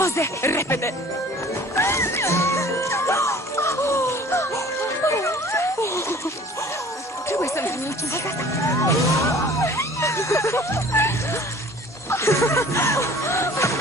Poze, repede! Trebuie să-mi filmăm ceva de asta.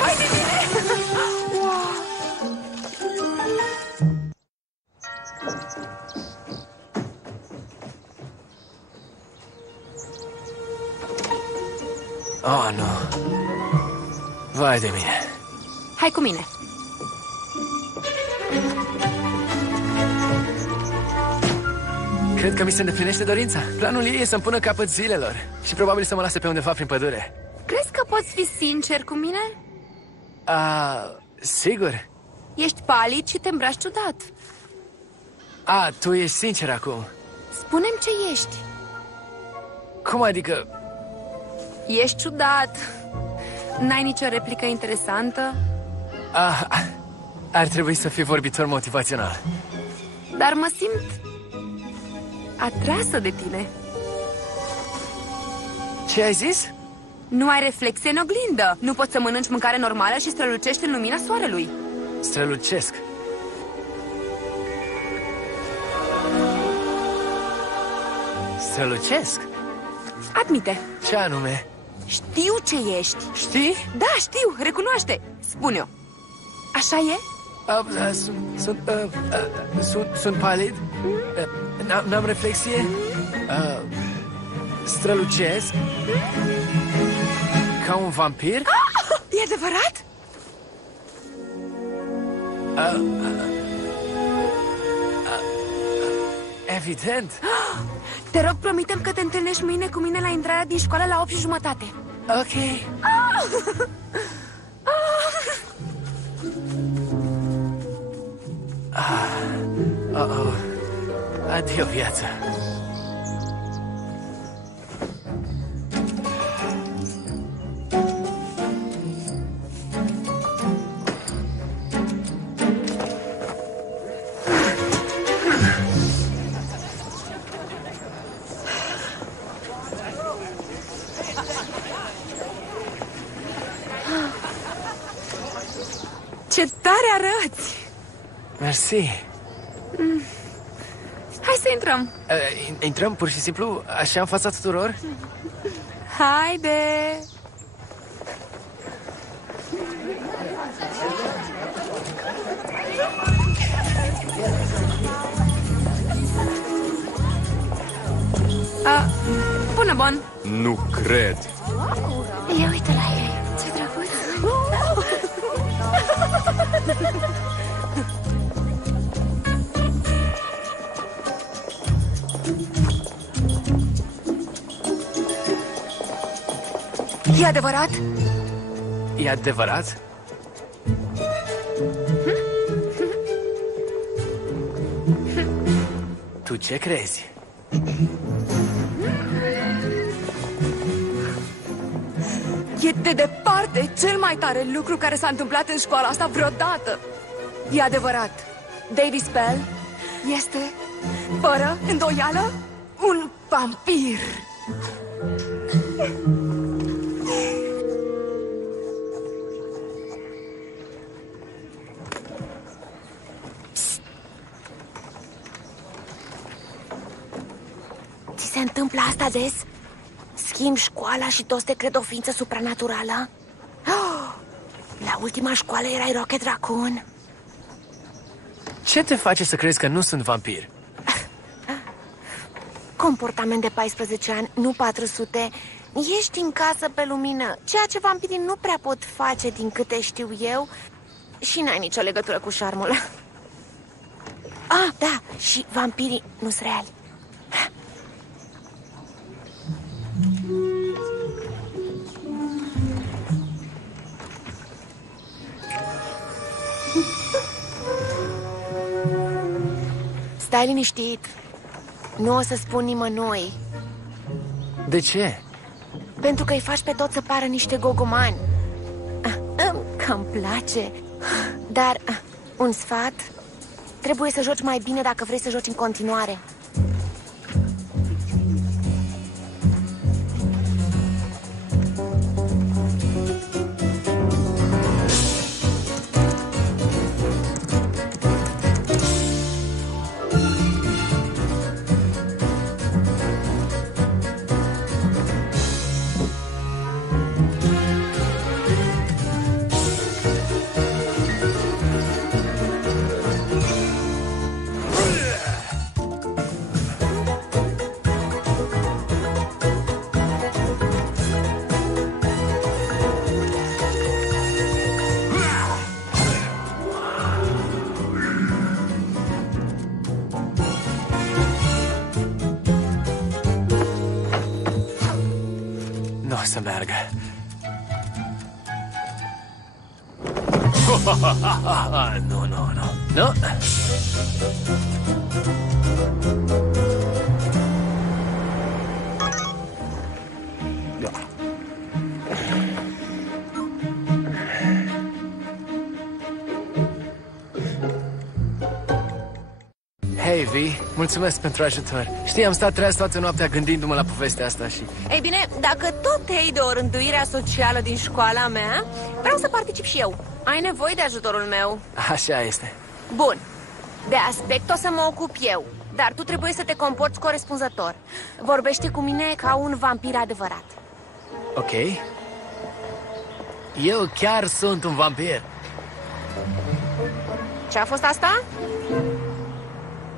Hai de mine! Oh, nu. Vai de mine. Hai cu mine. Cred că mi se îndeplinește dorința. Planul ei e să-mi pună capăt zilelor și probabil să mă lase pe undeva prin pădure. Crezi că poți fi sincer cu mine? Sigur. Ești palid și te îmbraci ciudat. Tu ești sincer acum. Spune-mi ce ești. Cum adică? Ești ciudat. N-ai nicio replică interesantă. Ar trebui să fii vorbitor motivațional. Dar mă simt atrasă de tine. Ce ai zis? Nu ai reflexe în oglindă. Nu poți să mănânci mâncare normală și strălucești în lumina soarelui. Strălucesc. Strălucesc? Admite. Ce anume? Știu ce ești. Știi? Da, știu, recunoaște. Spune-o. Așa e? Sunt palid? N-am reflexie? Strălucesc? Ca un vampir? E adevărat? Evident. Te rog, promitem că te întâlnești mâine cu mine la intrarea din școală la 8:30. Ok. Adio, viață. Ce tare arăți! Mersi. Hai să intrăm. Intrăm pur și simplu așa în fața tuturor? Haide! Bună, Bon! Nu cred. Ia uite la ei! Ce drăguț! E adevărat? E adevărat? Tu ce crezi? E de departe cel mai tare lucru care s-a întâmplat în școala asta vreodată. E adevărat. Davy Spell este, fără îndoială, un vampir. Ți se întâmplă asta des? Schimbi școala și toți te cred o ființă supranaturală? La ultima școală erai Rocket Raccoon. Ce te face să crezi că nu sunt vampir? Comportament de 14 ani, nu 400. Ești în casă pe lumină, ceea ce vampirii nu prea pot face din câte știu eu. Și n-ai nicio legătură cu șarmul. Da, și vampirii nu sunt reali. Stai liniștit. Nu o să spun nimănui. De ce? Pentru că îi faci pe toți să pară niște gogomani. Că-mi place. Dar un sfat: trebuie să joci mai bine dacă vrei să joci în continuare. o să meargă. Nu, nu, nu. Nu? Hei, Vi, mulțumesc pentru ajutor. Știi, am stat treaz toată noaptea gândindu-mă la povestea asta și... Ei bine, dacă tot te iei de o rânduire socială din școala mea, vreau să particip și eu. Ai nevoie de ajutorul meu. Așa este. Bun. De aspect o să mă ocup eu, dar tu trebuie să te comporți corespunzător. Vorbește cu mine ca un vampir adevărat. Ok. Eu chiar sunt un vampir. Ce-a fost asta?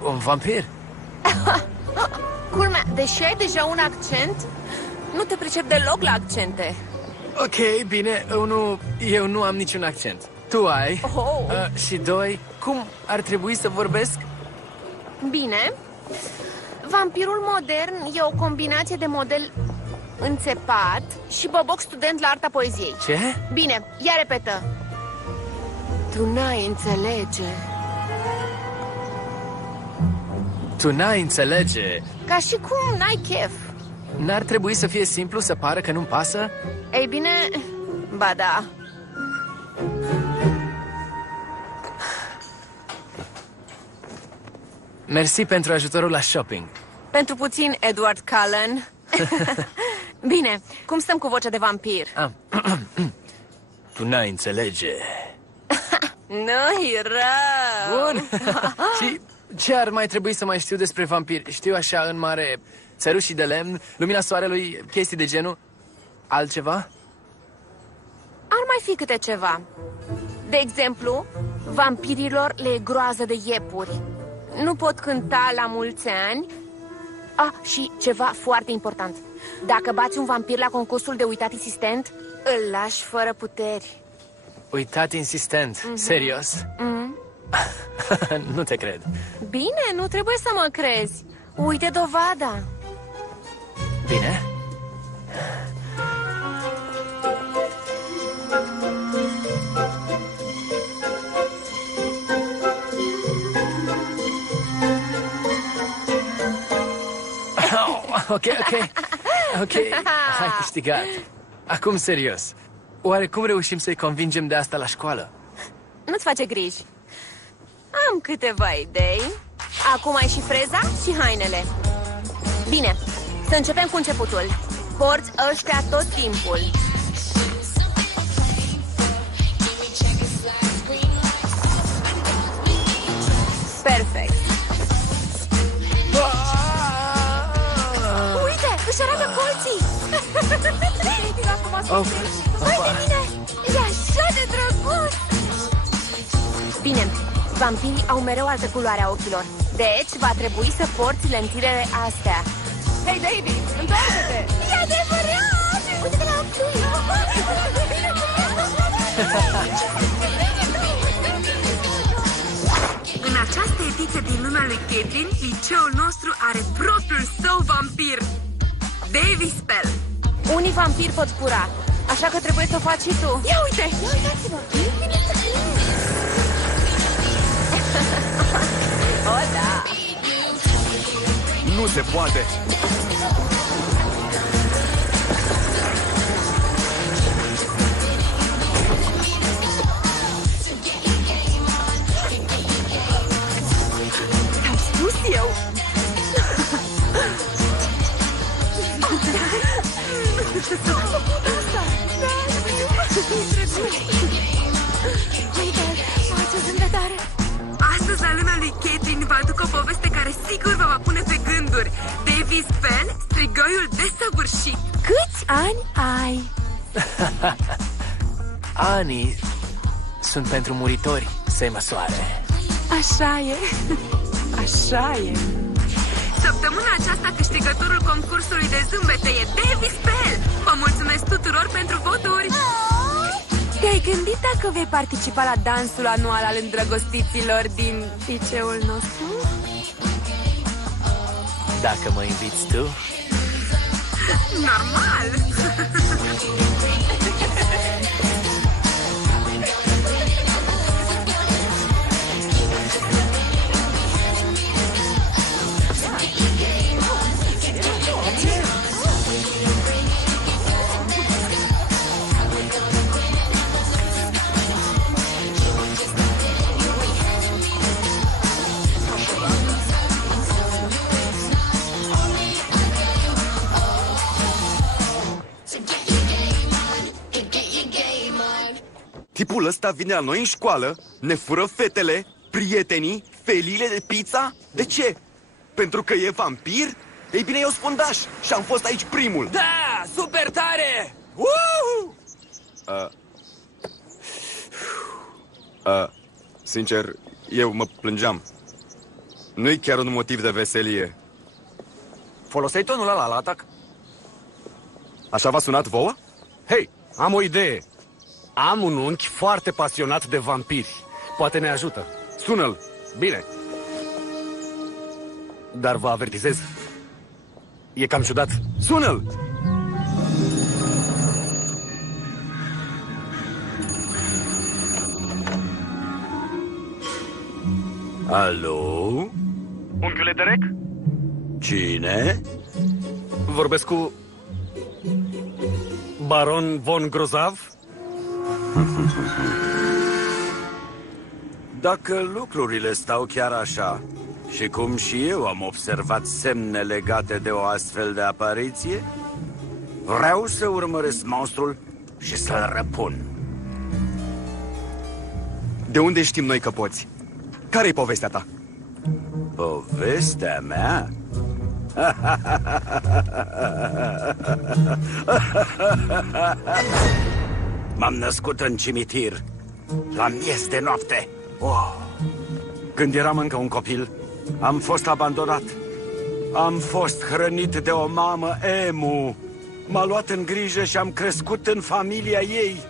Un vampir? Culmea, deși ai deja un accent, nu te pricep deloc la accente. Ok, bine, eu nu am niciun accent. Tu ai. Și doi, cum ar trebui să vorbesc? Bine. Vampirul modern e o combinație de model înțepat și boboc student la arta poeziei. Ce? Bine, ia repetă. Tu n-ai înțelege. Tu n-ai înțelege. Ca și cum n-ai chef. N-ar trebui să fie simplu să pară că nu-mi pasă? Ei bine, ba da. Mersi pentru ajutorul la shopping. Pentru puțin, Edward Cullen. Bine, cum stăm cu vocea de vampir? Tu n-ai înțelege. Nu-i rău. Bun. Și ce ar mai trebui să mai știu despre vampiri? Știu așa în mare: țărușii de lemn, lumina soarelui, chestii de genul. Altceva? Ar mai fi câte ceva. De exemplu, vampirilor le e groază de iepuri. Nu pot cânta la mulți ani. Și ceva foarte important. Dacă bați un vampir la concursul de uitat insistent, îl lași fără puteri. Uitat insistent? Serios? Nu te cred. Bine, nu trebuie să mă crezi. Uite dovada. Bine. Ok. Ai câștigat. Acum serios. Oare cum reușim să-i convingem de asta la școală? Nu-ți face griji. Am câteva idei. Acum ai și freza și hainele. Bine, să începem cu începutul. Porți ăștia tot timpul. Perfect. Uite, își arată colții. Uite bine, e așa de drăguț. Bine, vampirii au mereu altă culoare a ochilor. Deci va trebui să porți lentilele astea. Hei, David, întoarce-te! E adevărat! Uite-te la ochi lui! În această ediție din lumea lui Caitlin, liceul nostru are propriul său vampir, Davy Spell. Unii vampiri pot cura, așa că trebuie să o faci și tu. Ia uite! Ia uitați-vă! O, da! Nu se poate! Am spus eu! Astăzi, la lumea lui Caitlin, vă aduc o poveste care sigur vă va pune pe gânduri. Davy Spell, strigăiul desăvârșit. Câți ani ai? Anii sunt pentru muritori să-i măsoare. Așa e. Așa e. Săptămâna aceasta câștigătorul concursului de zâmbete e Davy Spell. Vă mulțumesc tuturor pentru voturi. Te-ai gândit dacă vei participa la dansul anual al îndrăgostiților din liceul nostru? Dacă mă inviți tu. Normal! Tipul ăsta vine la noi în școală, ne fură fetele, prietenii, feliile de pizza. De ce? Pentru că e vampir? Ei bine, eu sfundaș și am fost aici primul. Da, super tare! Sincer, eu mă plângeam. Nu-i chiar un motiv de veselie. Foloseai tonul ăla la atac? Așa v-a sunat vouă? Hei, am o idee. Am un unchi foarte pasionat de vampiri. Poate ne ajută. Sună-l. Bine. Dar vă avertizez. E cam ciudat. Sună-l! Alo? Unchiule Derek? Cine? Vorbesc cu... Baron von Grozav? Dacă lucrurile stau chiar așa, și cum și eu am observat semne legate de o astfel de apariție, vreau să urmăresc monstrul și să-l răpun. De unde știm noi că poți? Care-i povestea ta? Povestea mea? M-am născut în cimitir, la miez de noapte. Când eram încă un copil, am fost abandonat. Am fost hrănit de o mamă emu. M-a luat în grijă și am crescut în familia ei.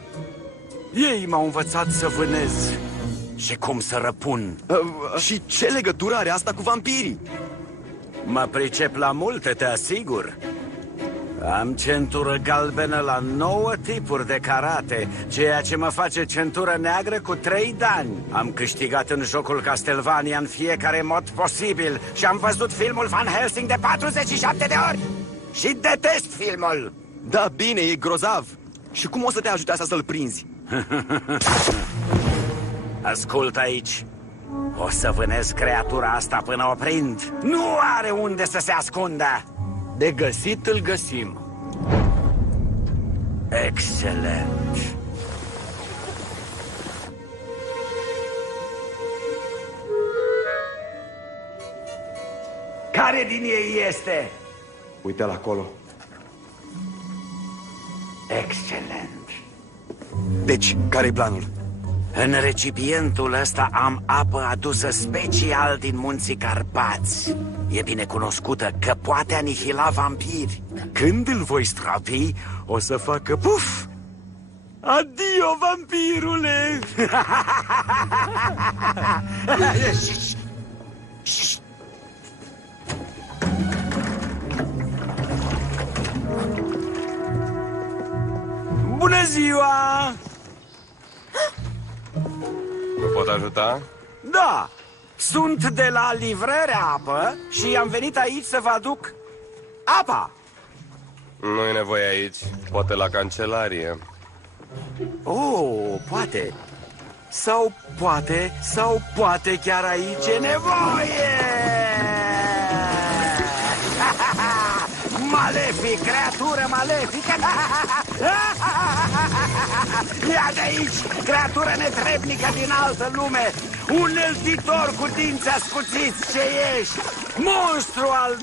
Ei m-au învățat să vânez și cum să răpun. Și ce legătură are asta cu vampirii? Mă pricep la multe, te asigur. Am centură galbenă la 9 tipuri de karate, ceea ce mă face centură neagră cu 3 dani. Am câștigat în jocul Castlevania în fiecare mod posibil și am văzut filmul Van Helsing de 47 de ori. Și detest filmul. Da, bine, e grozav. Și cum o să te ajute asta să-l prinzi? Ascult aici. O să vânez creatura asta până o prind. Nu are unde să se ascundă. De găsit îl găsim. Excelent. Care din ei este? Uite-l acolo. Excelent. Deci, care-i planul? În recipientul ăsta am apă adusă special din munții Carpați. E bine cunoscută că poate anihila vampiri. Când îl voi stropi, o să facă puf! Adio, vampirule! Bună ziua! Vă pot ajuta? Da, sunt de la livrarea apă și am venit aici să vă aduc apa. Nu e nevoie aici, poate la cancelarie. Oh, poate. Sau poate chiar aici e nevoie. Malefic, creatură malefică. Ia de aici, creatură netrebnică din altă lume. Un înălțitor cu dinți ascuțiți ce ești. Monstru al